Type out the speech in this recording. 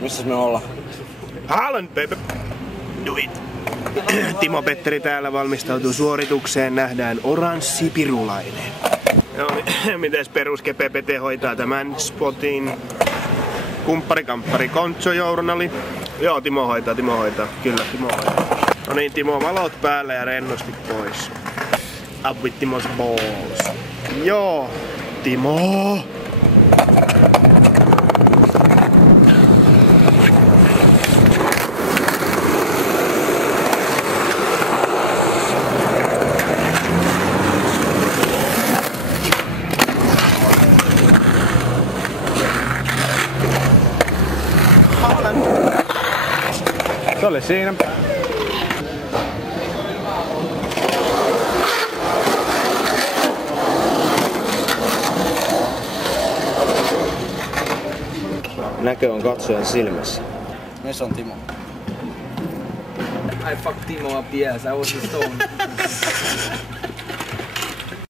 Missäs me ollaan? Haaland, baby! Do it! Timo Petteri täällä valmistautuu suoritukseen. Nähdään oranssi pirulainen. No niin, mites peruske PPT hoitaa tämän spotin? Kumppari Kontso-journali. Joo, Timo hoitaa. Kyllä, Timo hoitaa. No niin, Timo, valot päälle ja rennosti pois. Up with Timo's balls. Joo, Timo! Se oli siinä. Näkö on katsojan silmässä. Missä on Timo? I fucked Timo up the ass. I was the stone.